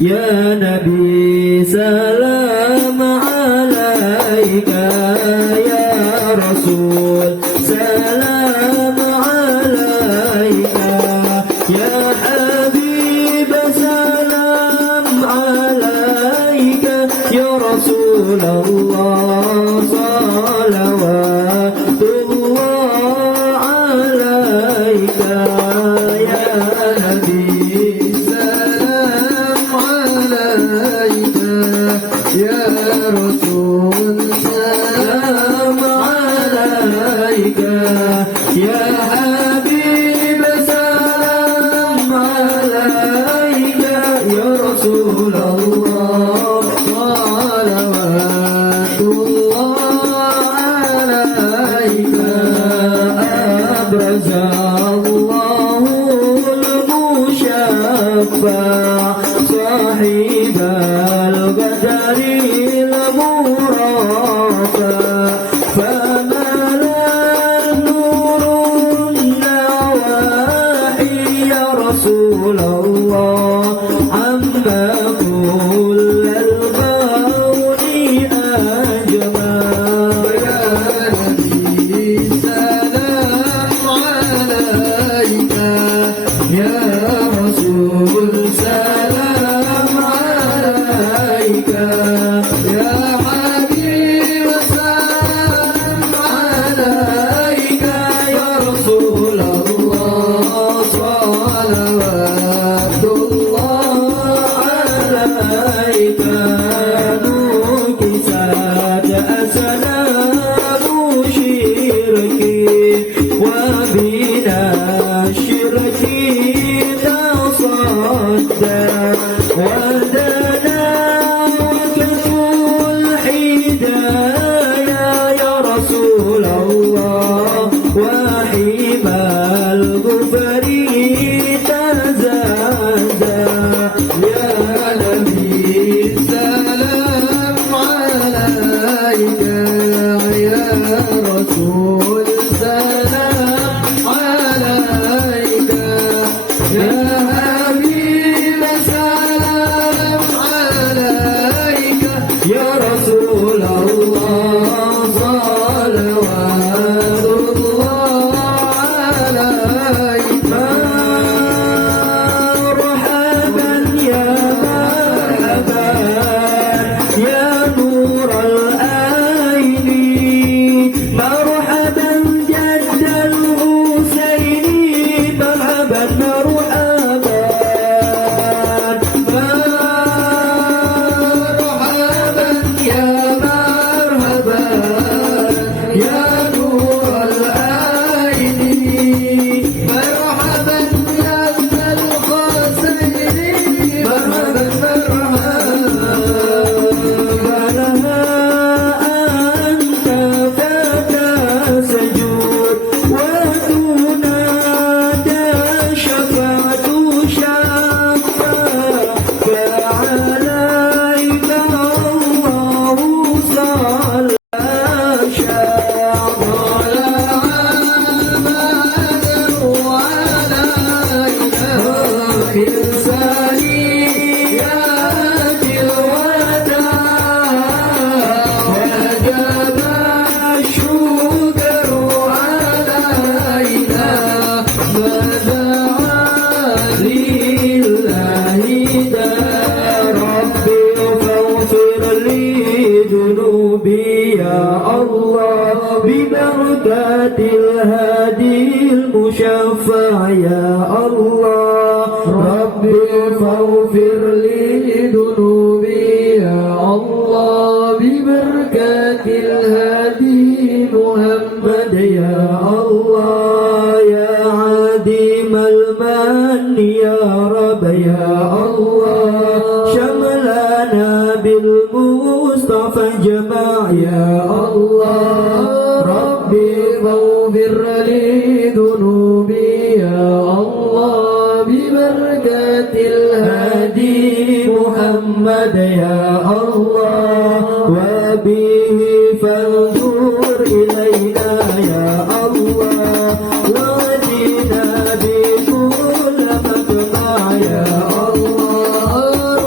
يا نبي سلام عليك يا رسول سلام عليك يا حبيب سلام عليك يا رسول الله صلوات الله عليك يا نبي سلام عليك يا رسول سلام عليك يا حبيب سلام عليك يا رسول الله صلوات الله عليك أبرز الله المشفع صاحب القدر المرافع فملا النور النواحي يا رسول الله عما كل الكون أجمع يا نبي سلام عليك يا رسول سلام عليك يا حبيب سلام عليك يا رسول الله صلوات الله عليك نكسات أسلام شركي وبنا شركي تصدى ودنا وكف الحدايا يا رسول الله وحمى الغفر تزادى يا نبي سلام عليك يا رسول سلام عليك يا حبيب سلام عليك يا رسول الله صلوات الله عليك مرحبا يا مرحبا يا نور العين مرحبا جد الحسين مرحبا مرحبا مرحبا يا مرحبا يا نور العين مرحبا جد الحسين مرحبا مرحبا فلها أنت تتسجد وتنادى شفاعة شفاعة فعليك الله صلى في ثنيات الوداع وجب الشكر علينا ما دعا لله دا ربي فاغفر لي ذنوبي يا الله ببركات الهادي المشفع يا الله ربي فاغفر لي ذنوبي يا الله ببركات الهادي محمد يا الله يا عديم المن يا رب يا الله شملنا بالمصطفى جماع يا الله ربي فاغفر لي ذنوبي يا الله ببركة الهادي محمد يا الله وبه فانظر إلينا يا الله وجينا بكل مقطع يا الله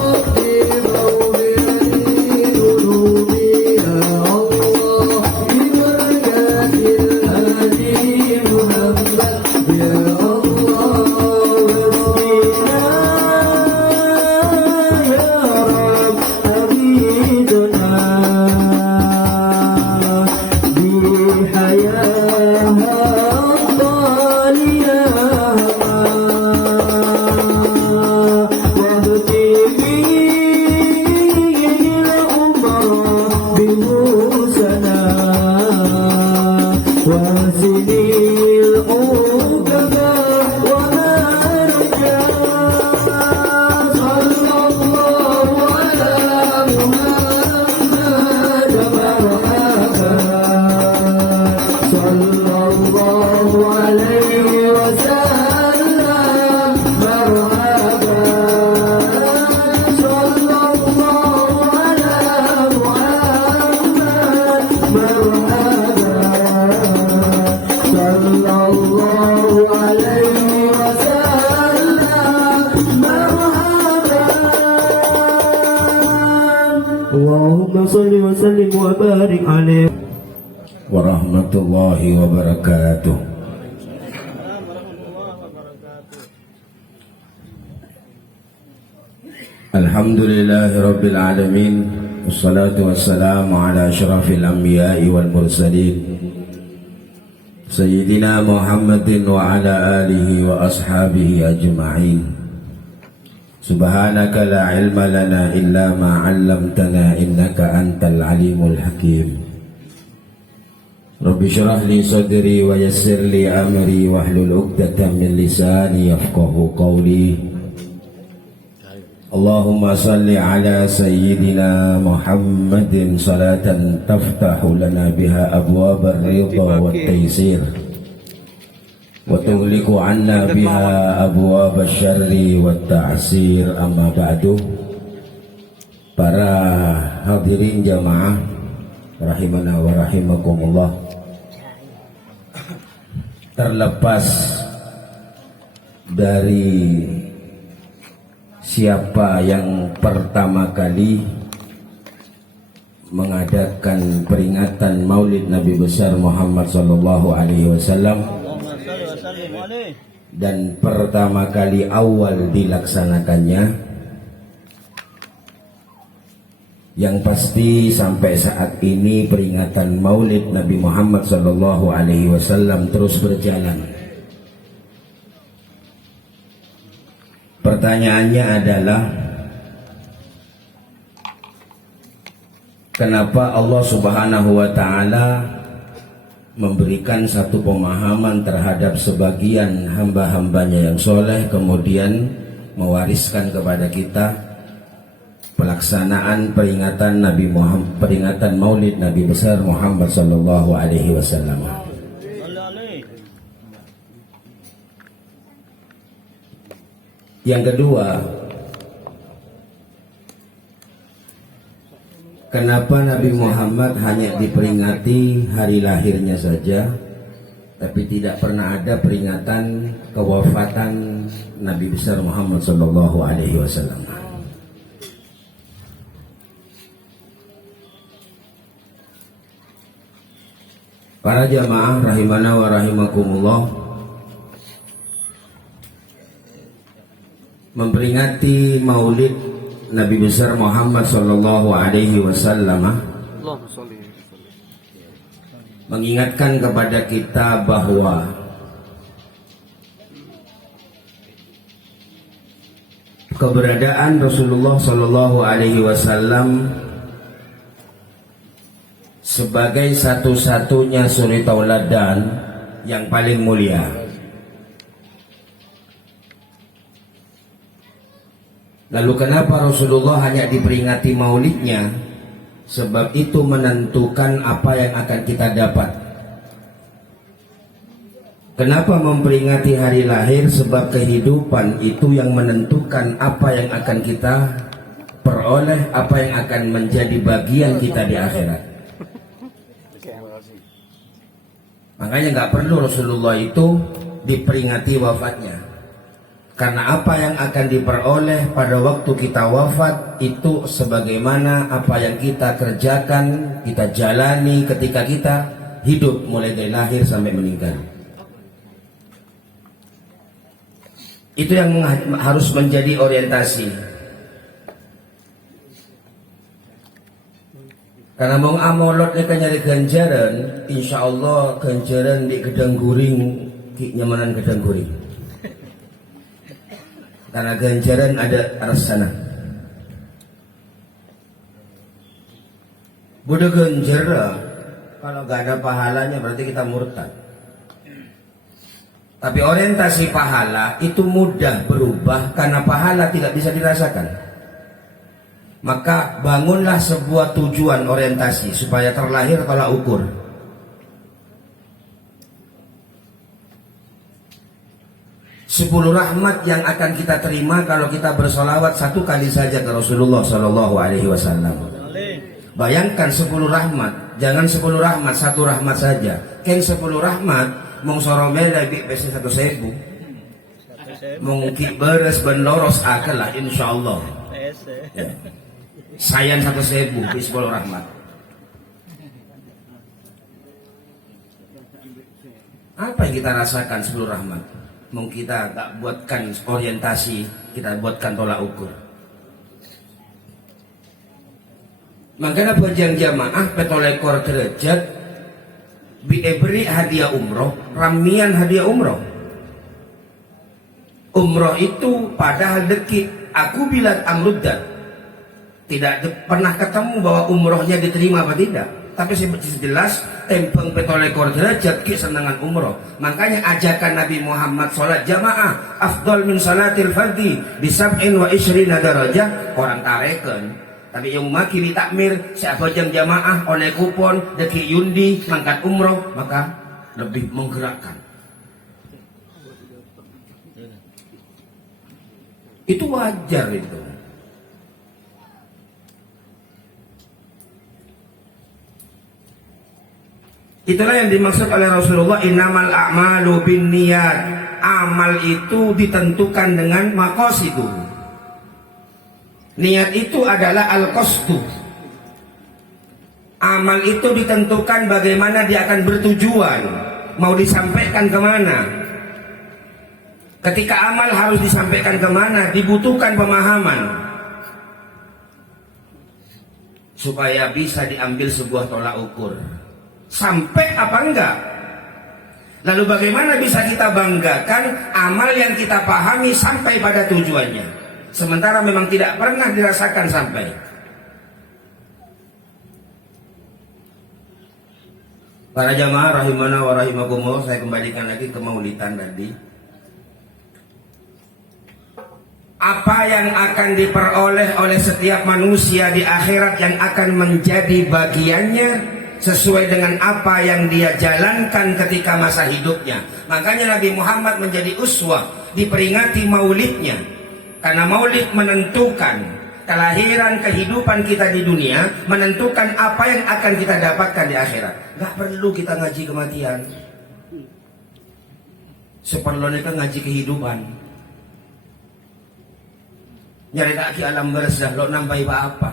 اللهم صل وسلم وبارك عليه ورحمة الله وبركاته. الحمد لله رب العالمين والصلاة والسلام على أشرف الأنبياء والمرسلين سيدنا محمد وعلى آله وأصحابه أجمعين. سبحانك لا علم لنا إلا ما علمتنا إنك أنت العليم الحكيم. رب اشرح لي صدري ويسر لي أمري واحلل عقدة من لساني يفقهوا قولي. اللهم صل على سيدنا محمد صلاة تفتح لنا بها أبواب الرضا والتيسير وتغلق عنا بها أبواب الشر والتعسير. أما بعد. Para hadirin jamaah rahimana wa rahimakumullah, terlepas dari siapa yang pertama kali mengadakan peringatan Maulid Nabi besar Muhammad sallallahu alaihi wasallam dan pertama kali awal dilaksanakannya, yang pasti sampai saat ini peringatan Maulid Nabi Muhammad sallallahu alaihi wasallam terus berjalan. Pertanyaannya adalah, kenapa Allah Subhanahu wa ta'ala memberikan satu pemahaman terhadap sebagian hamba-hambanya yang soleh, kemudian mewariskan kepada kita pelaksanaan peringatan Nabi Muhammad, peringatan Maulid Nabi besar Muhammad sallallahu alaihi wasallam. Yang kedua, kenapa Nabi Muhammad hanya diperingati hari lahirnya saja, tapi tidak pernah ada peringatan kewafatan Nabi besar Muhammad sallallahu alaihi wasallam? Para jamaah rahimana wa rahimakumullah, memperingati Maulid Nabi besar Muhammad sallallahu alaihi wasallam mengingatkan kepada kita bahwa keberadaan Rasulullah sallallahu alaihi wasallam sebagai satu-satunya suri tauladan yang paling mulia. Lalu kenapa Rasulullah hanya diperingati maulidnya? Sebab itu menentukan apa yang akan kita dapat. Kenapa memperingati hari lahir? Sebab kehidupan itu yang menentukan apa yang akan kita peroleh, apa yang akan menjadi bagian kita di akhirat. Makanya nggak perlu Rasulullah itu diperingati wafatnya, karena apa yang akan diperoleh pada waktu kita wafat itu sebagaimana apa yang kita kerjakan, kita jalani ketika kita hidup mulai dari lahir sampai meninggal. Itu yang harus menjadi orientasi. Karena mau amolot mereka nyari ganjaran, insya Allah ganjaran di gedang guring, nyamanan gedang guring. Karena ganjaran ada arah sana. Budak ganjara, kalau gak ada pahalanya berarti kita murtad. Tapi orientasi pahala itu mudah berubah karena pahala tidak bisa dirasakan. Maka bangunlah sebuah tujuan orientasi supaya terlahir tolak ukur. Sepuluh rahmat yang akan kita terima kalau kita bersolawat satu kali saja ke Rasulullah Sallallahu Alaihi Wasallam. Bayangkan 10 rahmat, jangan 10 rahmat, satu rahmat saja. Ken 10 rahmat, mong soromel lagi pesi 1.000. Mungkin beres ben loros akal lah, insya Allah. Ya. Sayang 1.000 Hizbul Rahmat. Apa yang kita rasakan Hizbul Rahmat? Mau kita tak buatkan orientasi, kita buatkan tolak ukur. Makanya bajang jamaah petolekor derajat beri hadiah umroh, ramian hadiah umroh. Umroh itu padahal dekik. Aku bilang amruddan. Tidak pernah ketemu bahwa umrohnya diterima apa tidak. Tapi jelas tempeng petolekor derajat kesenangan umroh. Makanya ajakan Nabi Muhammad sholat jamaah afdal min salatil fardhi bisab'in wa ishrina darajah, orang tareken. Tapi yang makin ditakmir siapa jam jamaah oleh kupon deki yundi mangkat umroh, maka lebih menggerakkan. Itu wajar itu. Itulah yang dimaksud oleh Rasulullah, innamal a'malu binniyat. Amal itu ditentukan dengan maqasidu. Niat itu adalah al-qasdu. Amal itu ditentukan bagaimana dia akan bertujuan, mau disampaikan kemana. Ketika amal harus disampaikan kemana, dibutuhkan pemahaman supaya bisa diambil sebuah tolak ukur. Sampai apa enggak? Lalu bagaimana bisa kita banggakan amal yang kita pahami sampai pada tujuannya, sementara memang tidak pernah dirasakan sampai. Para jamaah rahimana wa rahimakumullah, saya kembalikan lagi ke maulidan tadi. Apa yang akan diperoleh oleh setiap manusia di akhirat yang akan menjadi bagiannya sesuai dengan apa yang dia jalankan ketika masa hidupnya. Makanya Nabi Muhammad menjadi uswah, diperingati maulidnya. Karena maulid menentukan kelahiran kehidupan kita di dunia, menentukan apa yang akan kita dapatkan di akhirat. Gak perlu kita ngaji kematian, seperlunya kita ngaji kehidupan. Nyari tak alam bersah lo nampai apa?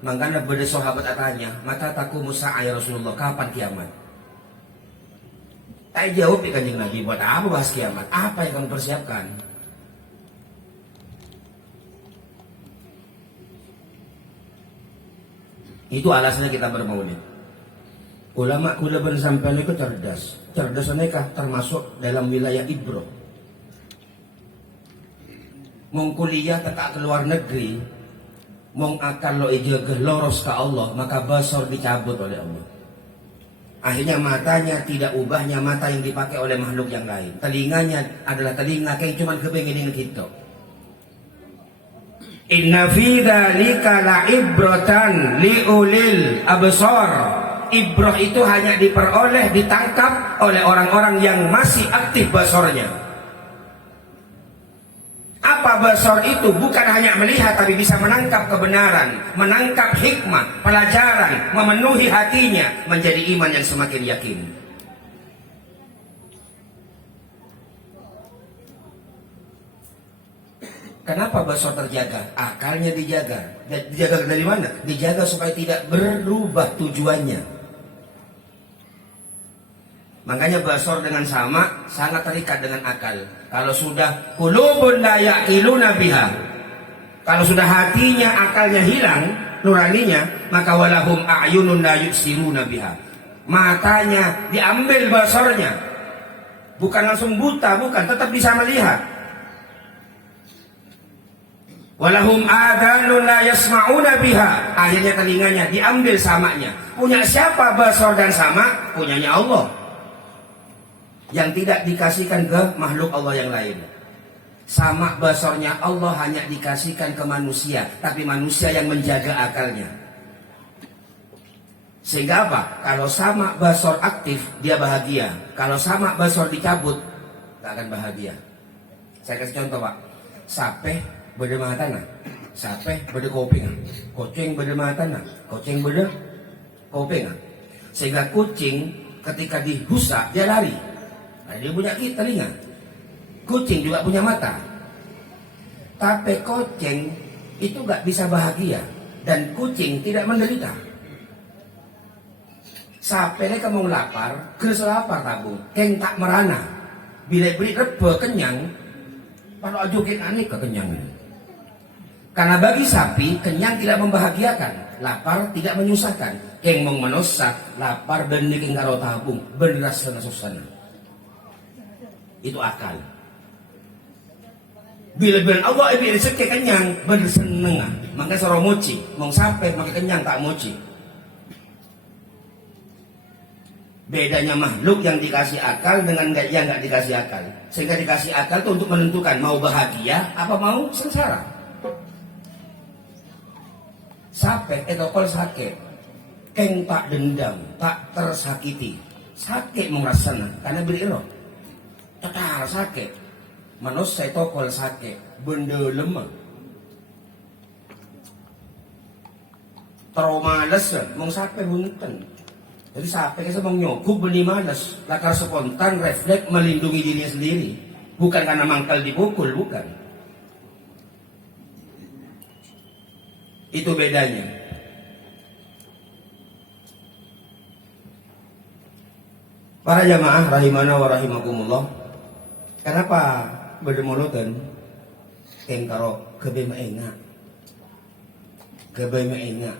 Makanya beda sahabat tanya, mata taku Musa ya Rasulullah, kapan kiamat? Tak jawab Kanjeng Nabi, buat apa bahas kiamat? Apa yang kamu persiapkan? Itu alasannya kita bermaulid. Ulama kula bersampai itu cerdas. Cerdas mereka termasuk dalam wilayah Ibro. Mau kuliah tak keluar negeri, mau akan lo ijagah loros ke Allah, maka basor dicabut oleh Allah. Akhirnya matanya tidak ubahnya mata yang dipakai oleh makhluk yang lain. Telinganya adalah telinga kayak cuman kepengenin kita. Inna fi dzalika la'ibratan liulil absar. Ibrah itu hanya diperoleh, ditangkap oleh orang-orang yang masih aktif basornya. Apa basor itu? Bukan hanya melihat, tapi bisa menangkap kebenaran, menangkap hikmah, pelajaran, memenuhi hatinya, menjadi iman yang semakin yakin. Kenapa basor terjaga? Akalnya dijaga. Dijaga dari mana? Dijaga supaya tidak berubah tujuannya. Makanya basor dengan sama sangat terikat dengan akal. Kalau sudah qulubun la yaqiluna biha, kalau sudah hatinya, akalnya hilang, nuraninya, maka walahum a'yunun la yubsiruna biha. Matanya diambil basornya. Bukan langsung buta, bukan, tetap bisa melihat. Walahum adhanun la yasma'una biha. Akhirnya telinganya diambil samanya. Punya siapa basor dan sama? Punyanya Allah, yang tidak dikasihkan ke makhluk Allah yang lain. Sama basornya Allah hanya dikasihkan ke manusia, tapi manusia yang menjaga akalnya. Sehingga apa? Kalau sama basor aktif, dia bahagia. Kalau sama basor dicabut, tak akan bahagia. Saya kasih contoh, Pak. Sape beda matana, sape beda koping, kucing beda matana, kucing beda koping. Sehingga kucing ketika dihusak dia lari. Nah, dia punya telinga. Kucing juga punya mata. Tapi kucing itu gak bisa bahagia. dan kucing tidak menderita. Sapene kamu lapar, geus lapar tabung, keng tak merana. Bila beri rebe kenyang, kalau ajokin aneh kekenyang. Karena bagi sapi, kenyang tidak membahagiakan, lapar tidak menyusahkan. Keng mong menosak, lapar dan niking karo tabung, beneras sana susana. Itu akal. Bila bilang Allah ibi rezeki kenyang, bener seneng. Maka soro moci, mong sampai makin kenyang tak moci. Bedanya makhluk yang dikasih akal dengan yang nggak dikasih akal. Sehingga dikasih akal itu untuk menentukan mau bahagia apa mau sengsara. Sampai etokol sakit, keng tak dendam, tak tersakiti. Sakit merasana karena beri roh. Total sakit. Manusia etokol sakit, benda lemah. Trauma lesen, mong sampai hunten. Jadi sampai kita mau nyokuk benih malas, lakar spontan refleks melindungi dirinya sendiri, bukan karena mangkal dipukul, bukan. Itu bedanya. Para jamaah rahimana wa rahimakumullah. Kenapa berdemolotan kengkaro kebe maenga, kebe maenga.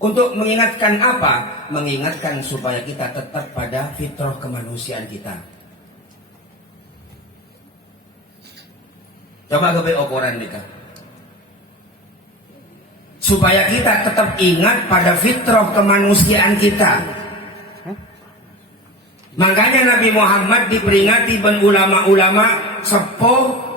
Untuk mengingatkan apa? Mengingatkan supaya kita tetap pada fitrah kemanusiaan kita. Coba gawe ukuran mereka. Supaya kita tetap ingat pada fitrah kemanusiaan kita. Makanya Nabi Muhammad diperingati ben ulama-ulama sepuh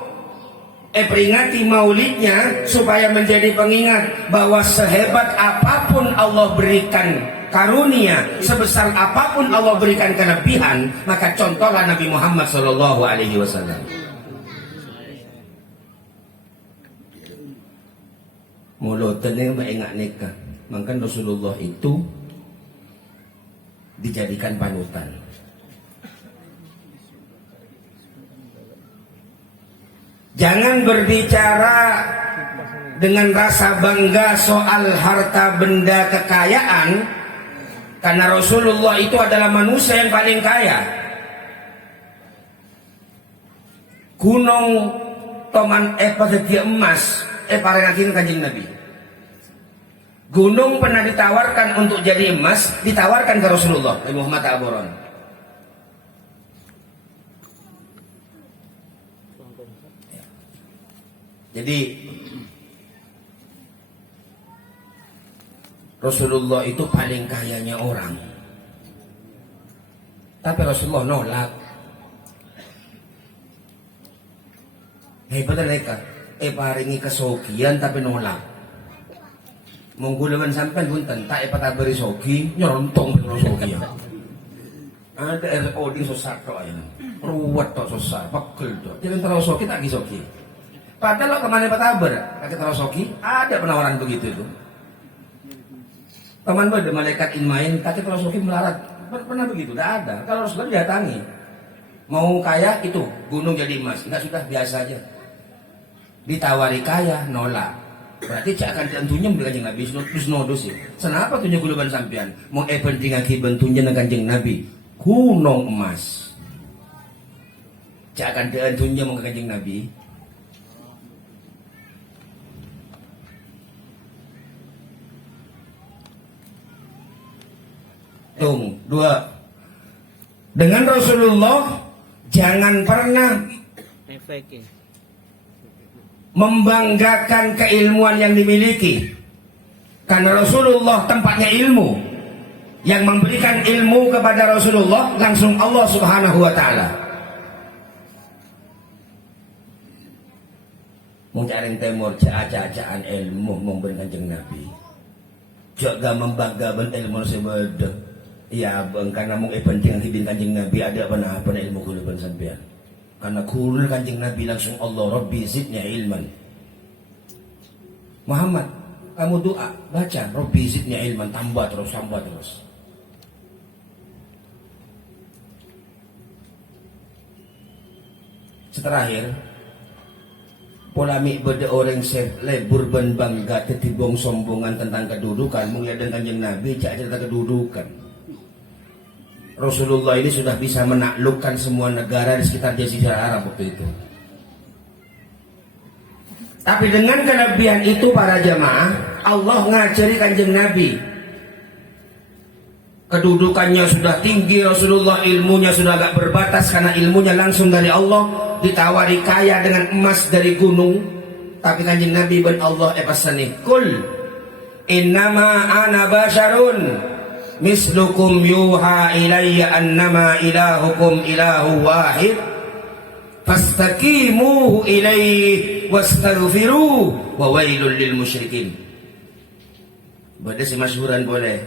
peringati maulidnya supaya menjadi pengingat bahwa sehebat apapun Allah berikan karunia, sebesar apapun Allah berikan kelebihan, maka contohlah Nabi Muhammad Shallallahu Alaihi Wasallam. Mulutnya mengingat nikah, maka Rasulullah itu dijadikan panutan. Jangan berbicara dengan rasa bangga soal harta benda kekayaan, karena Rasulullah itu adalah manusia yang paling kaya. Gunung toman pada dia emas parengakin kanjeng Nabi. Gunung pernah ditawarkan untuk jadi emas, ditawarkan ke Rasulullah Muhammad Aburon. Jadi Rasulullah itu paling kayanya orang. Tapi Rasulullah nolak. Hebat mereka. Paringi kesogian tapi nolak. Menggulaman sampai bunten tak patabari sogi nyontong dengan sogi. Ada RO di susah kok ya. Ruwet tok susah, pegel tok. Jangan terus sogi tak gisogi. Padahal lo kemana patabar, kakek Tarosoki, ada penawaran begitu itu. Teman gue ada malaikat inmain, kakek Tarosoki melarat, pernah begitu? Tidak ada. Kalau Rasulullah didatangi, mau kaya itu gunung jadi emas, enggak sudah biasa aja. Ditawari kaya, nolak. Berarti cak akan tentunya kanjeng Nabi terus nodus ya. Kenapa tunjuk guluban sampean? Mau penting lagi bentunya dengan kanjeng Nabi, gunung emas. Cak akan tentunya mau kanjeng Nabi. Dua, dengan Rasulullah jangan pernah membanggakan keilmuan yang dimiliki, karena Rasulullah tempatnya ilmu. Yang memberikan ilmu kepada Rasulullah langsung Allah Subhanahu wa Ta'ala. Mungkin temur acaan ilmu memberikan kanjeng Nabi. Jaga membanggakan ilmu sebeda. Ya bang, karena mau penting hidin kanjeng Nabi ada apa ilmu kuluban sampean. Karena kulul kanjeng Nabi langsung Allah Rabbi zidnya ilman. Muhammad, kamu doa, baca Rabbi zidnya ilman, tambah terus. Terakhir, polemik beda orang lebur ben bangga ketibong sombongan tentang kedudukan melihat kanjeng Nabi cak cerita kedudukan. Rasulullah ini sudah bisa menaklukkan semua negara di sekitar Jazirah Arab waktu itu. Tapi dengan kelebihan itu para jamaah, Allah ngajari kanjeng Nabi. Kedudukannya sudah tinggi, Rasulullah ilmunya sudah agak berbatas karena ilmunya langsung dari Allah, ditawari kaya dengan emas dari gunung. Tapi kanjeng Nabi ben Allah pasani, kul innama ana basyarun mislukum yuha ilayya annama ilahukum ilahu wahid fastaqimuhu ilaihi wastaghfiruh wa wailul lil musyrikin. Bada si masyhuran boleh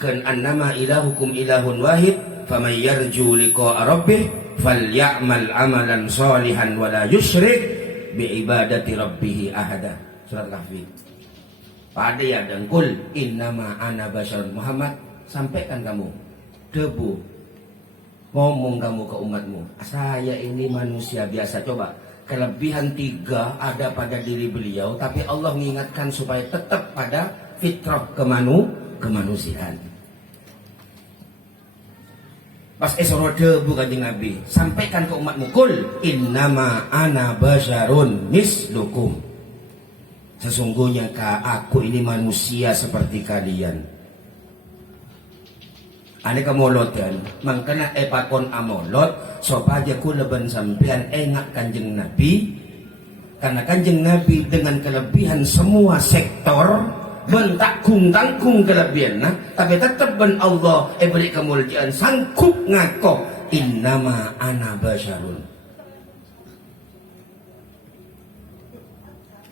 kan annama ilahukum ilahun wahid faman yarju liqa'a rabbih falyamal amalan shalihan wa la yusyrik bi ibadati rabbih ahada. Surat Kahfi. Pada ya dengkul innama ana basyarun Muhammad, sampaikan kamu debu, ngomong kamu ke umatmu, saya ini manusia biasa. Coba kelebihan 3 ada pada diri beliau, tapi Allah mengingatkan supaya tetap pada fitrah kemanusiaan. Pas esoro debu kanjeng Nabi, sampaikan ke umatmu, kul innama ana basyarun mislukum, sesungguhnya aku ini manusia seperti kalian. Ane kamolot kan, mangkana epakon amolot, sopaja kulaban sampean engak kanjeng Nabi, karena kanjeng Nabi dengan kelebihan semua sektor, ben tangkung kelebihan, tapi tetap ben Allah beri kemuliaan sanggup ngakoh innama ana basyarun.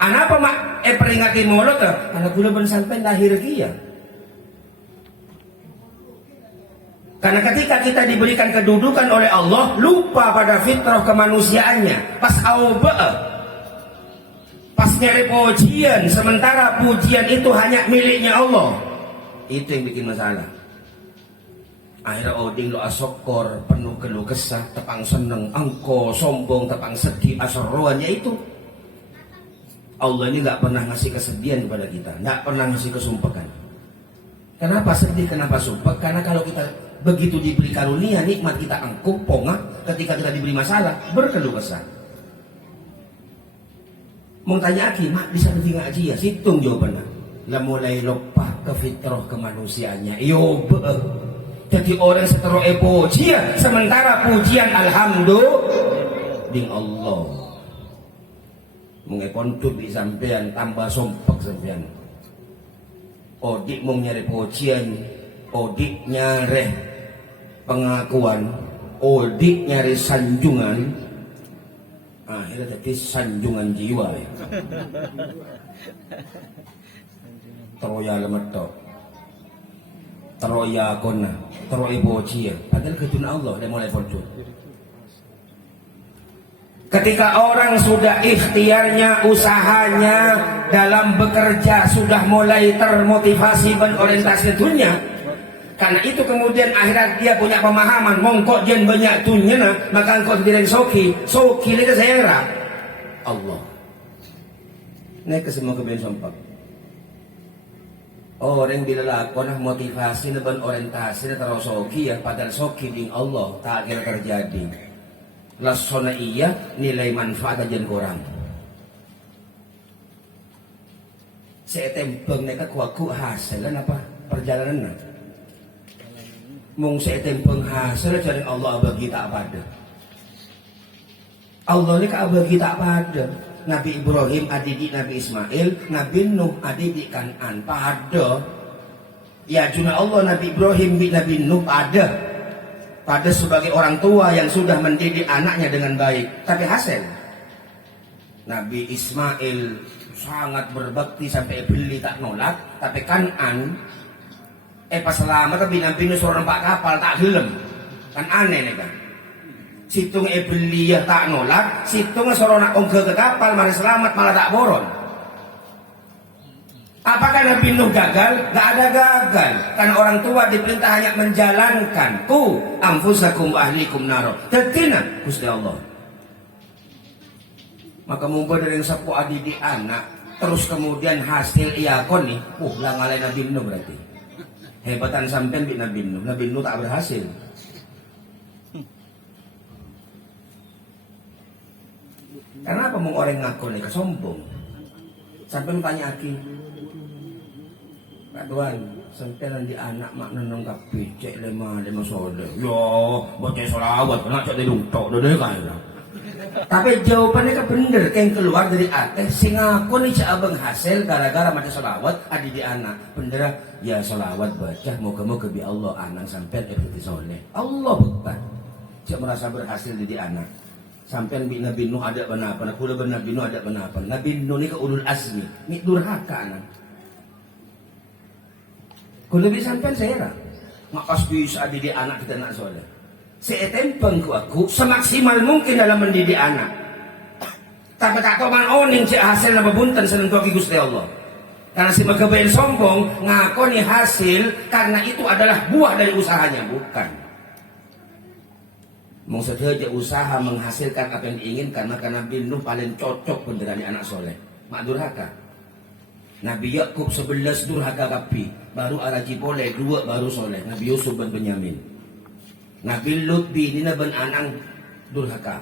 Anapa mak peringati molot karena gula ben sampai lahir kia. Karena ketika kita diberikan kedudukan oleh Allah, lupa pada fitrah kemanusiaannya. Pas auba, pas nyari pujian, sementara pujian itu hanya miliknya Allah. Itu yang bikin masalah. Akhirnya oding lo asokor, penuh keluh kesah, tepang seneng, angko, sombong, tepang sedih, asoroannya itu. Allah ini nggak pernah ngasih kesedihan kepada kita, nggak pernah ngasih kesumpakan. Kenapa sedih? Kenapa sumpah? Karena kalau kita begitu diberi karunia, nikmat kita angkuh, pongah. Ketika kita diberi masalah, berkeluh kesah. Mau tanya aki, mak bisa lebih ngaji ya? Situng jawabannya. Lah mulai lupa ke fitrah kemanusiaannya. Yo jadi orang seteru pujian, sementara pujian alhamdulillah ding Allah. Mengepon tuh di sampean tambah sompek sampean. Odik mau nyari pujian, odik nyari pengakuan, odik nyari sanjungan. Akhirnya jadi sanjungan jiwa ya. Teroya lemetok, teroya kona, teroya pujian. Padahal ketun Allah dia mulai poncul. Ketika orang sudah ikhtiarnya, usahanya dalam bekerja sudah mulai termotivasi dan orientasi dunia, karena itu kemudian akhirnya dia punya pemahaman, mongkok jen banyak dunia, maka engkau tidak soki ini kesehera Allah. Ini kesemua kebenaran sompak. Orang bila lakukan motivasi dan orientasi terus soki ya, padahal soki ding Allah tak kira terjadi. Lasona iya nilai manfaat aja kurang. Saya tempeng neka kuaku hasilan apa perjalanan. Mung saya tempeng hasil cari Allah bagi tak pada. Allah ni ka bagi tak pada. Nabi Ibrahim adidik Nabi Ismail, Nabi Nuh adidik Kanan pada. Ya juna Allah Nabi Ibrahim Nabi Nuh pada sebagai orang tua yang sudah mendidik anaknya dengan baik. Tapi hasil Nabi Ismail sangat berbakti sampai beli tak nolak. Tapi Kanan pas selama tapi Nabi Nuh seorang pak kapal tak gelem. Kan aneh nih kan. Situng beli ya tak nolak, situng seorang ongke ke kapal mari selamat malah tak boron. Apakah Nabi Nuh gagal? Gak ada gagal. Karena orang tua diperintah hanya menjalankan. Ku anfusakum wa ahlikum naro. Tetina Gusti Allah. Maka mumpah dari sapu adi di anak, terus kemudian hasil iakon nih, lah ngalai Nabi Nuh berarti. Hebatan sampean bi Nabi Nuh tak berhasil. Karena apa mau orang ngaku nih kesombong? Sampai tanya aki, Pak Tuan, sampai di anak mak nenong kapi cek lima sore. Yo, baca solawat, kena cek diluntok, dode kaya. Tapi jawabannya kan bener, yang keluar dari ate, sing ngaku nih cek abang hasil gara-gara baca solawat adi di anak. Bener ya solawat baca, moga-moga bi Allah anak sampai seperti soleh. Allah bukan, cek merasa berhasil di anak. Sampai Nabi Nuh ada benapa, kuda Nabi Nuh ada benapa. Nabi Nuh ni ke ulul azmi, ni durhaka anak. Kuda lebih sampai saya lah, makas bisa didik anak kita nak soleh. Saya tempeng ku aku semaksimal mungkin dalam mendidik anak. Tapi tak tahu man oning cik hasil nama bunten senentu aki Gusti Allah. Karena si magabain sombong ngakoni hasil karena itu adalah buah dari usahanya, bukan. Mau saja usaha menghasilkan apa yang diinginkan, maka Nabi Nuh paling cocok menjalani anak soleh. Mak durhaka. Nabi Yakub 11 durhaka kapi, baru Araji Pole 2 baru soleh. Nabi Yusuf bin Benyamin. Nabi Lut bin ben Anang durhaka.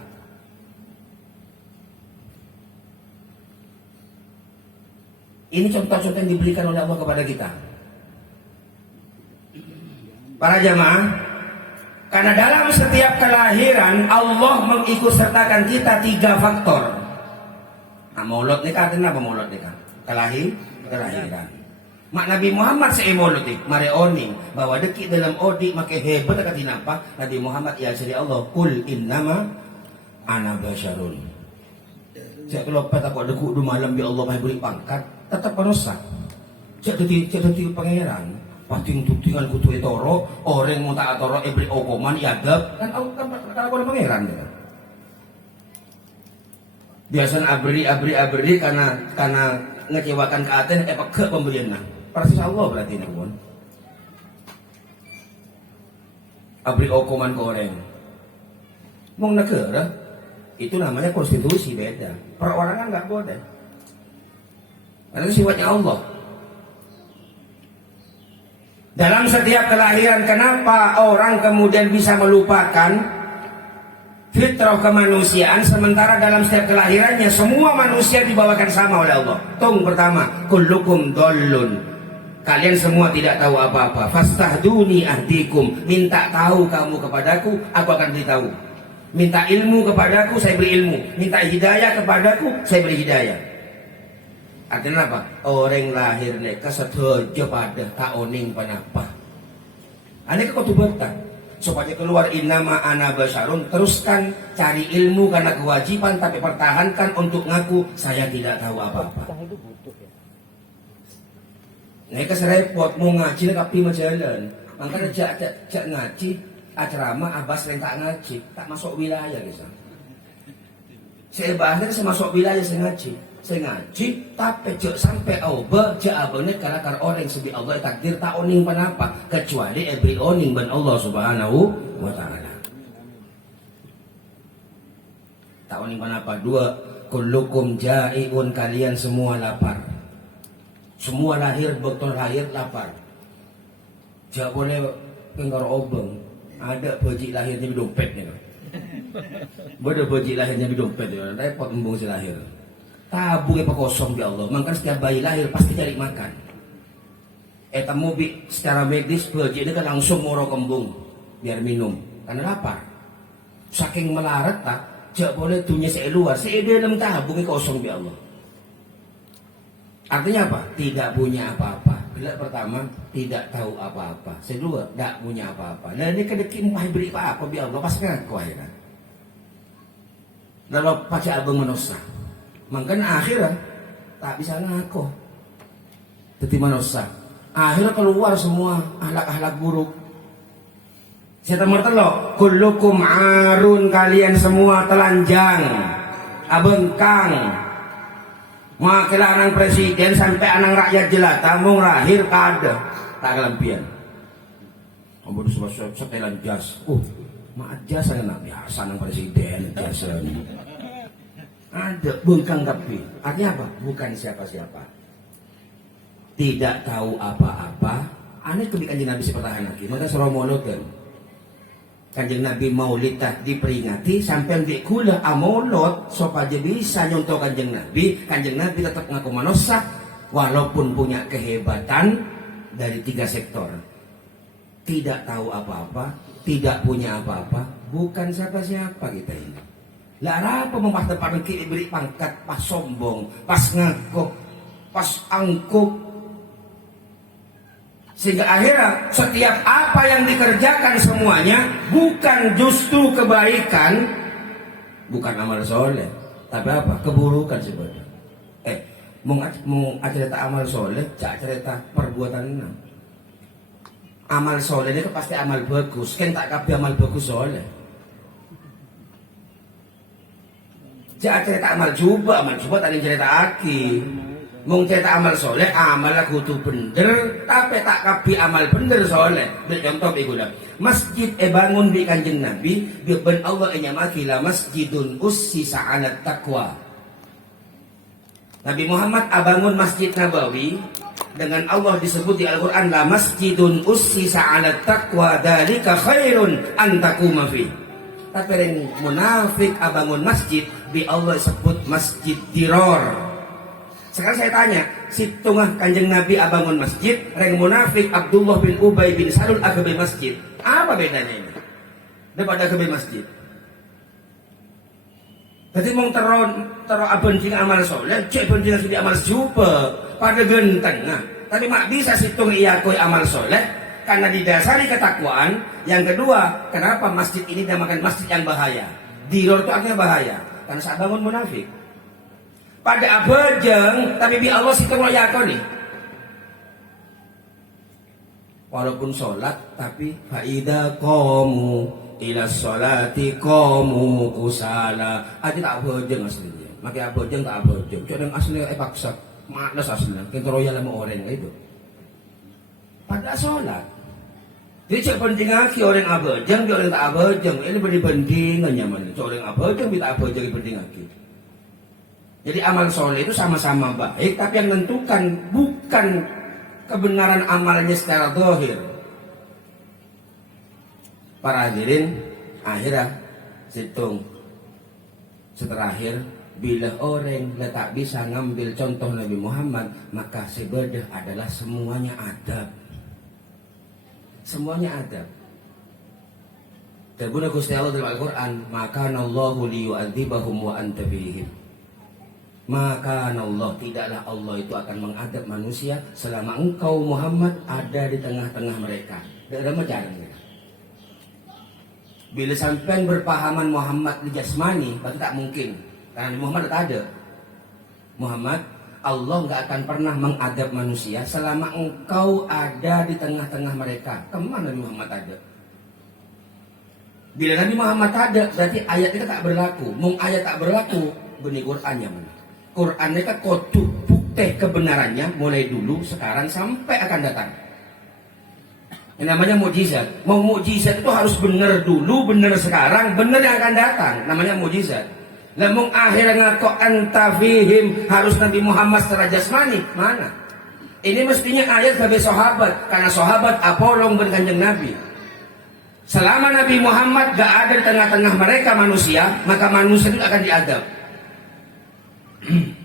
Ini contoh-contoh yang diberikan oleh Allah kepada kita. Para jamaah, karena dalam setiap kelahiran Allah mengikutsertakan kita 3 faktor. Nah, maulud nikah apa maulud nikah? Kelahiran. Mak Nabi Muhammad seimolud mare oning bahwa deki dalam odi make hebat kata apa? Nabi Muhammad ya seri Allah kul innama ana basyarun. Cek kalau peta kok deku du malam bi Allah mai beri pangkat tetap penusak. Cek dadi pangeran. Pating-tutingan kutu etoro, orang mau tak atoro ebri okoman iadab, kan aku pangeran ya. Biasa abri karena ngecewakan ke aten, ke pemberian nah. Persis Allah berarti namun. Abri okoman ke orang. Mau negara, itu namanya konstitusi beda. Perorangan nggak boleh. Karena itu sifatnya Allah. Dalam setiap kelahiran, kenapa orang kemudian bisa melupakan fitrah kemanusiaan, sementara dalam setiap kelahirannya semua manusia dibawakan sama oleh Allah. Pertama, kullukum dollun. Kalian semua tidak tahu apa-apa. Fastahduni ahdikum. Minta tahu kamu kepadaku, aku akan beritahu. Minta ilmu kepadaku, saya beri ilmu. Minta hidayah kepadaku, saya beri hidayah. Artinya apa? Orang lahir neka setuju pada tak oning panapa. Aneh kau tubatan supaya keluar innama ana basyarun, teruskan cari ilmu karena kewajiban, tapi pertahankan untuk ngaku saya tidak tahu apa-apa. Neka serepot mau ngaji tapi majalan. Makanya jak ngaji asrama abas yang tak ngaji, tak masuk wilayah guys. Saya bahasnya saya masuk wilayah saya ngaji. Saya ngaji, tapi jauh sampai oba, jauh abangnya karena orang sebi Allah takdir tak oning panapa, kecuali every oning ban Allah subhanahu wa ta'ala. Tak oning panapa. 2, kullukum ja'iun, kalian semua lapar. Semua lahir, betul lahir lapar. Jauh boleh pengkar obeng, ada bajik lahirnya di dompetnya. Ada bajik lahirnya di dompet, repot embung si lahir. Tabung apa kosong ya Allah. Maka setiap bayi lahir pasti cari makan. Tamu secara medis bayi ini kan langsung moro kembung biar minum karena lapar. Saking melarat tak, jak boleh dunia saya luar. Saya dalam tabung kosong ya Allah. Artinya apa? Tidak punya apa-apa. Gelak pertama tidak tahu apa-apa. Kedua tidak punya apa-apa. Nah ini kedekin mau beri apa-apa ya Allah pasti ngaku akhirnya. Lalu pacar abang menosa. Makanya akhirnya tak bisa ngaku. Jadi manusia. Akhirnya keluar semua ahlak-ahlak buruk. Saya temur-telok. Kullukum arun, kalian semua telanjang, abengkang. Makilah anak presiden sampai anak rakyat jelata mau lahir kada tak kelempian. Ambo sebab setelan jas. Mak jas anak biasa anak presiden jas. Ada bengkang tapi. Artinya apa? Bukan siapa-siapa. Tidak tahu apa-apa. Aneh kebi kanjeng Nabi sepertahan lagi. Maka surah monoton. Kanjeng Nabi maulid tak diperingati sampai di kula amolot supaya bisa nyontoh kanjeng Nabi. Kanjeng Nabi tetap ngaku manusia walaupun punya kehebatan dari 3 sektor. Tidak tahu apa-apa, tidak punya apa-apa, bukan siapa-siapa kita ini. Lah apa mempas depan ki beri pangkat pas sombong, pas ngakuk, pas angkup. Sehingga akhirnya setiap apa yang dikerjakan semuanya bukan justru kebaikan, bukan amal soleh, tapi apa? Keburukan sebenarnya. Mau cerita amal soleh, cak cerita perbuatan enam. Amal soleh ini pasti amal bagus, kan tak kabeh amal bagus soleh. Cak cerita amal juba tadi cerita aki. Mau cerita amal soleh, amal kudu bener, tapi tak kapi amal bener soleh. Contoh begula, masjid bangun di kanjeng Nabi, ben Allah nyamaki la masjidun ussisa 'ala taqwa. Nabi Muhammad abangun Masjid Nabawi dengan Allah disebut di Al-Quran la masjidun ussisa 'ala taqwa dzalika khairun an taquma fi. Tapi yang munafik abangun masjid di Allah sebut masjid diror. Sekarang saya tanya, si tengah kanjeng Nabi abangun masjid, reng munafik Abdullah bin Ubay bin Salul agabe masjid. Apa bedanya ini? Daripada agabe masjid. Jadi mau tero abenjing amal soleh, cek benjing sini amal super pada genteng. Nah, tapi mak bisa situng iya koi amal soleh karena didasari ketakwaan. Yang kedua, kenapa masjid ini dinamakan masjid yang bahaya? Diror itu artinya bahaya karena saat bangun munafik. Pada abejeng, tapi bi Allah situng lo yakoni. Walaupun sholat, tapi faida qamu ila sholati qamu kusala. Aja tak abejeng aslinya. Makai abejeng tak abejeng. Cuma yang aslinya paksa. Maknas aslinya. Kita royal sama orang itu. Pada sholat. Jadi cek penting lagi orang abejeng, dia orang tak abejeng. Ini berbandingan nyaman. Orang abejeng, kita abejeng penting lagi. Jadi amal soleh itu sama-sama baik, tapi yang menentukan bukan kebenaran amalnya secara zahir. Para hadirin, akhirnya situng seterakhir, bila orang tak bisa ngambil contoh Nabi Muhammad, maka sebedah adalah semuanya adab. Semuanya adab. Terbuna Gusti Allah dalam Al-Quran, maka Allahu liyu'adzibahum wa anta fihim. Maka Allah, tidaklah Allah itu akan mengadab manusia selama engkau Muhammad ada di tengah-tengah mereka. Tidak ada macam mereka. Bila sampai berpahaman Muhammad di jasmani, berarti tak mungkin. Karena Muhammad tak ada. Muhammad, Allah nggak akan pernah mengadab manusia selama engkau ada di tengah-tengah mereka. Kemana Nabi Muhammad ada? Bila Nabi Muhammad ada, berarti ayat itu tak berlaku. Mung ayat tak berlaku, benih Qur'annya mana? Quran itu kodu bukti kebenarannya mulai dulu, sekarang sampai akan datang. Yang namanya mukjizat. Mau mukjizat itu harus benar dulu, benar sekarang, benar yang akan datang. Namanya mukjizat. Lemung akhir ngaku anta fihim, harus Nabi Muhammad secara jasmani. Mana? Ini mestinya ayat sebagai sahabat, karena sahabat apolong berkanjeng Nabi. Selama Nabi Muhammad gak ada di tengah-tengah mereka manusia, maka manusia itu akan diadab.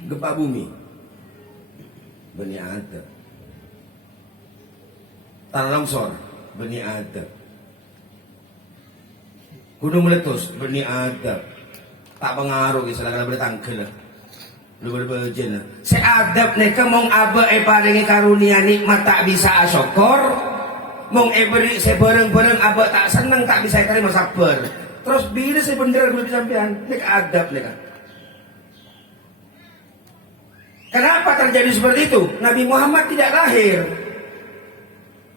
Gempa bumi, Bani Adam. Tanah longsor, Bani Adam. Gunung meletus, Bani Adam. Tak pengaruh, silakan boleh tangkel. Lu berbejen. Seadab neka mong aba paringi karunia nikmat tak bisa asyukur. Mong beri sebereng-bereng aba tak seneng tak bisa terima sabar. Terus bila saya bener belum sampean, neka adab neka. Kenapa terjadi seperti itu? Nabi Muhammad tidak lahir.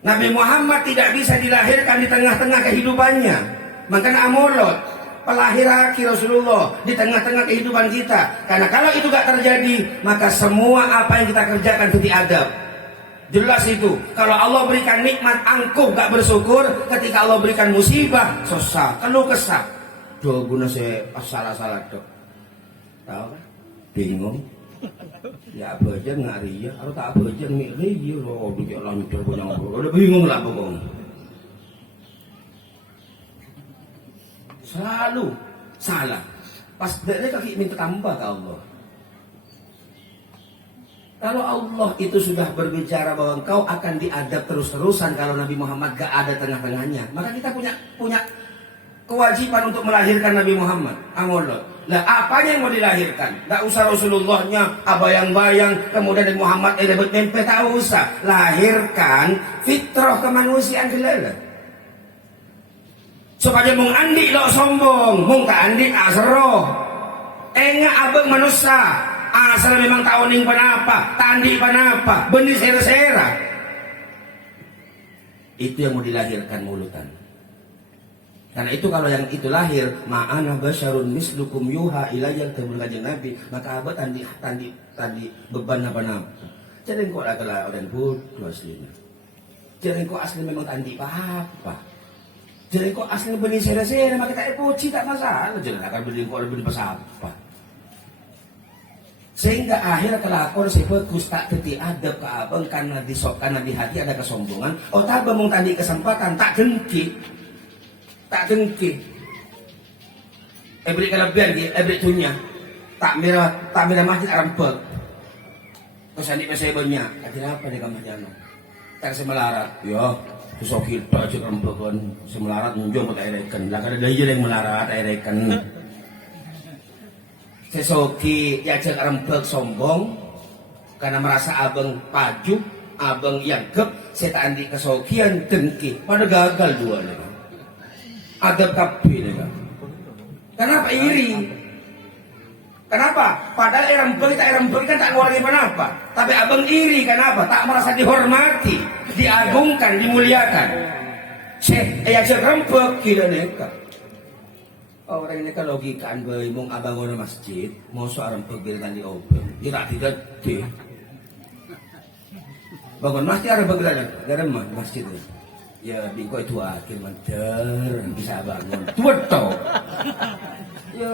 Nabi Muhammad tidak bisa dilahirkan di tengah-tengah kehidupannya. Makanya amolot, pelahiraki Rasulullah di tengah-tengah kehidupan kita. Karena kalau itu gak terjadi, maka semua apa yang kita kerjakan itu diadab. Jelas itu. Kalau Allah berikan nikmat, angkuh gak bersyukur. Ketika Allah berikan musibah, susah, keluh kesah. Doa guna saya salah-salah dok. Tahu kan? Bingung. Ya apa aja ngari ya, kalau tak apa aja ngiri ya loh, bikin lancar punya udah bingung lah pokoknya. Selalu salah. Pas dia kaki minta tambah ke Allah. Kalau Allah itu sudah berbicara bahwa engkau akan diadab terus-terusan kalau Nabi Muhammad gak ada tengah-tengahnya, maka kita punya kewajiban untuk melahirkan Nabi Muhammad. Amolot. Lah apanya yang mau dilahirkan? Gak usah Rasulullahnya abayang-bayang, kemudian Nabi Muhammad lebet tempe, tak usah. Lahirkan fitrah kemanusiaan kelala. Supaya mung andi lo sombong, mung ka andi asero. Enga abang manusia, asal memang tahuning panapa, tandi panapa, benih sera-sera. Itu yang mau dilahirkan mulutan. Karena itu kalau yang itu lahir, ma'ana basyarun mislukum yuha ilayya tabul kanjeng Nabi, maka abad tandi beban apa-apa. Jadi kok adalah orang bodoh aslinya. Jadi kok asli memang tandi apa? Jadi kok asli benih sera-sera, maka tak puji tak masalah. Jadi akan benih apa? Sehingga akhirnya kelakon si bagus tak teti adab ke abang karena di hati ada kesombongan. Oh tak bemung tadi kesempatan tak dengki. Tak dengki. Beri kelebihan dia, beri tunya. Tak mira masjid arempek. Terus adik saya banyak. Akhirnya apa dia kamar jana? Tak semelarat. Ya, terus kita aja arempek kan. Semelarat munjung tak erekan. Lah kada dia yang melarat erekan. Sesoki ya cek arempek sombong karena merasa abang paju, abang yang gep, saya tak andi kesokian dengki. Pada gagal dua nih. Adab kabeh nih. Kenapa iri? Kenapa? Padahal erempek kan tak ngurangi apa. Tapi abang iri kenapa? Tak merasa dihormati, diagungkan, dimuliakan. Ya cek rempek kira neka. Orang ini kan logikaan bayi mong abang ngono masjid, mau seorang pegirian di open, tidak di. Bangun masjid ada pegirian, ada masjid. Ya bingko itu akhir manter bisa bangun. Tuwet ya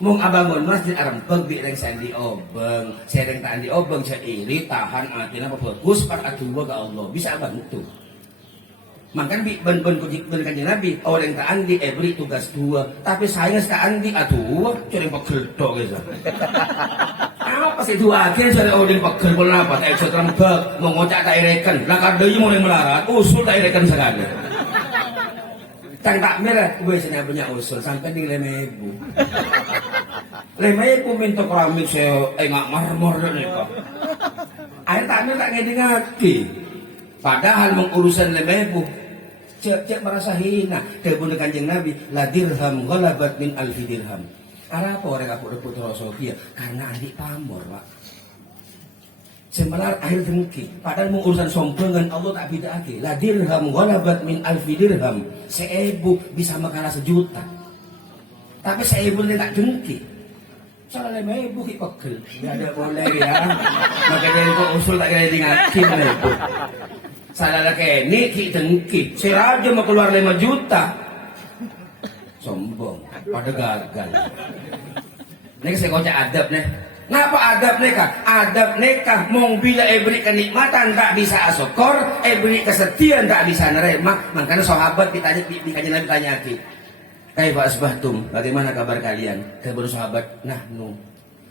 mong abangun masjid arem pegirian sandi obeng, sereng tak di obeng saya iri tahan atina apa bagus par aduh ke Allah bisa bantu. Makan ben kanjeng Nabi orang tak andi beri tugas dua tapi saya tak andi aduh cari pegel tok guys. Apa sih dua akhir cari orang pegel kenapa tak iso trembek mau ngocak tak irekan lah kadeu mulai melarat usul tak irekan sekali. Tang tak merah gue sini punya usul sampai di lemebu. Lemebu minta keramik saya enggak marmor nih kok. Air tak merah tak ngedingaki. Padahal mengurusan lemebu cek merasa hina kebunuh kanjeng Nabi la dirham ghalabat min alfi dirham. Karena apa orang aku rebut Rasulullah? Karena adik pamor pak. Semelar akhir dengki. Padahal mengurusan sombongan Allah tak beda lagi. La dirham ghalabat min alfi dirham. Seebu bisa makalah sejuta. Tapi seebu dia tak dengki. Soalnya mebu ki pegel. Tidak ada boleh ya. Maka dia kok usul tak kira ngaki mebu. Salah lagi ini ki dengki. Saya aja mau keluar 5 juta. Sombong. Pada gagal. Ini saya kocak adab nih. Ngapa adab nikah? Adab nikah mong bila beri kenikmatan tak bisa asokor, beri kesetiaan tak bisa nerima. Makanya sahabat ditanya Nabi tanya lagi. Kaifa asbahtum? Bagaimana kabar kalian? Kepada sahabat, nahnu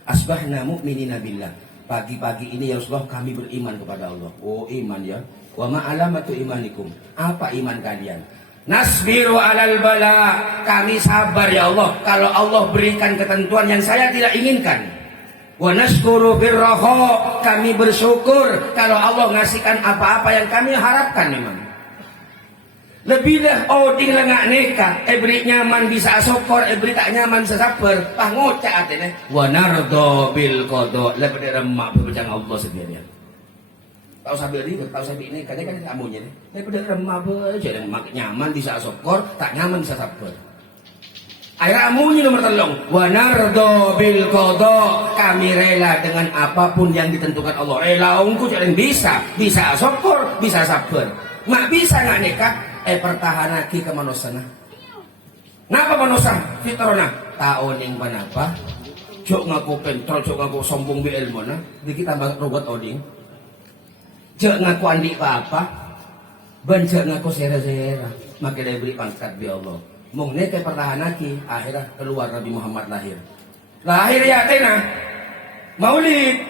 asbahna mu'minina billah. Pagi-pagi ini ya Rasulullah kami beriman kepada Allah. Oh iman ya. Wa ma alamatu imanikum. Apa iman kalian? Nasbiru alal bala. Kami sabar ya Allah kalau Allah berikan ketentuan yang saya tidak inginkan. Wa nashkuru birraha. Kami bersyukur kalau Allah ngasihkan apa-apa yang kami harapkan memang. Lebih dah oding lengak nikah, beri nyaman bisa sokor, beri tak nyaman sesabar, pah ngocak atene. Wa nardo bil qada, lebih remak berbicang Allah sendiri. Tahu sambil ribet, tahu sambil ini, kadang-kadang amunya nih. Lebih remak aja, nyaman bisa sokor, tak nyaman bisa sabar. Akhirnya amunya nomor telung. Wa nardo bil qada, kami rela dengan apapun yang ditentukan Allah. Rela ungku jangan bisa sokor, bisa sabar. Mak bisa nggak nikah? Pertahanan ki kemanusiaan. Napa manusia? Fitrona. Taoning panapa? Cok ngaku pentro, cok ngaku sombong bi ilmu na. Di kita banget robot oding. Cok ngaku andi apa? Ben cok ngaku sera-sera. Maka dia beri pangkat bi Allah. Mung ne kay pertahanaki, akhirnya keluar Nabi Muhammad lahir. Lahir ya tena. Maulid.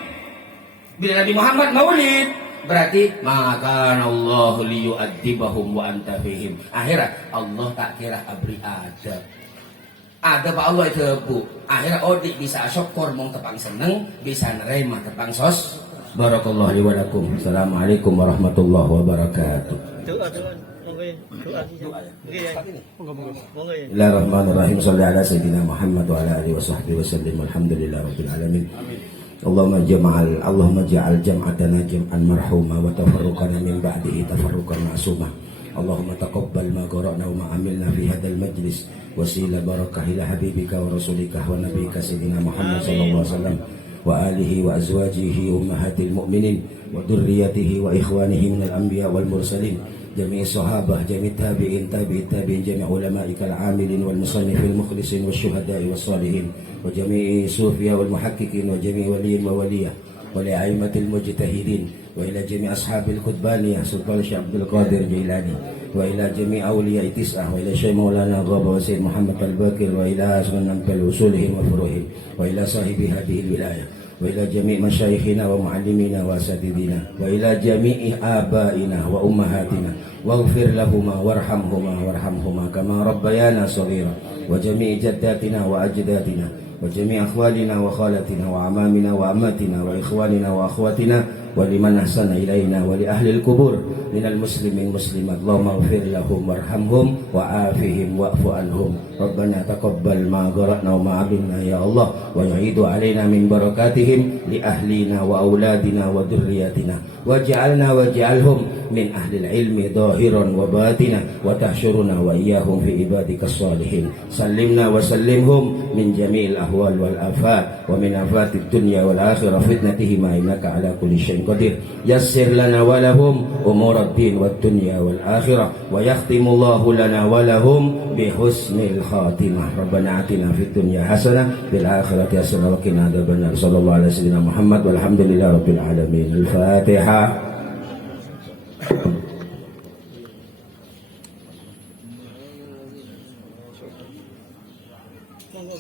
Bila Nabi Muhammad maulid, berarti maka Allah liyu'adzibahum wa anta fihim. Akhirnya Allah tak kira abri ada pak Allah itu bu. Akhirnya odik bisa syukur mong tepang seneng, bisa nerima tepang sos. Barakallahu li wa lakum. Assalamualaikum warahmatullahi wabarakatuh. Bismillahirrahmanirrahim. Shalli ala sayyidina Muhammad wa ala alihi wa sahbihi wa sallim. Alhamdulillahirabbil alamin. Allahumma ja'al jam'atana jam'an marhuma wa tafarruqana min ba'dihi tafarruqan ma'suma. Allahumma taqabbal ma qara'na wa ma 'amilna fi hadzal majlis wasila barakah ila habibika wa rasulika wa nabiyyika sayyidina Muhammad sallallahu alaihi wasallam wa alihi wa azwajihi ummahatil mu'minin wa dhurriyyatihi wa ikhwanihi minal anbiya wal mursalin jami'i sahabah jami'i tabi'in tabi'in jami'i ulama'ikal 'amilin wal musannifil mukhlisin wasyuhada'i was salihin wa jami'i sufiya wal muhaqqiqin wa jami'i waliyin wa waliyah wa li'aimatil mujtahidin wa ila jami' ashabil qutbaniyah Sultan Syekh Abdul Qadir Jailani wa ila jami' awliya tis'ah wa ila Syekh Maulana Ghaba wa Sayyid Muhammad Al-Bakir wa ila sunan usulihim wa furuhim wa ila sahibi hadhihi wilayah wa ila jami' masyayikhina wa muallimina wa asatidina wa ila jami'i abaina wa ummahatina waghfir lahuma warhamhuma kama rabbayana shaghira wa jami'i jaddatina wa ajdatina wa jami'i akhwalina wa khalatina wa amamina wa ammatina wa ikhwanina wa akhwatina ولمن أحسن إلينا ولأهل القبور من المسلمين والمسلمات اللهم اغفر لهم وارحمهم وعافهم واعف عنهم ربنا تقبل ما قرأنا وما عملنا يا الله ويعيد علينا من بركاتهم لأهلنا وأولادنا وذرياتنا واجعلهم من أهل العلم ظاهرا وباطنا وتحشرنا وإياهم في عبادك الصالحين سلمنا وسلمهم من جميع الأهوال والآفات ومن آفات الدنيا والآخرة فتنتهما إنك على كل شيء قدير يسر لنا ولهم أمور الدين والدنيا والآخرة ويختم الله لنا ولهم بحسن الخاتمة ربنا آتنا في الدنيا حسنة في الآخرة حسنة وقنا عذاب النار صلى الله على سيدنا محمد والحمد لله رب العالمين الفاتحة. Monggo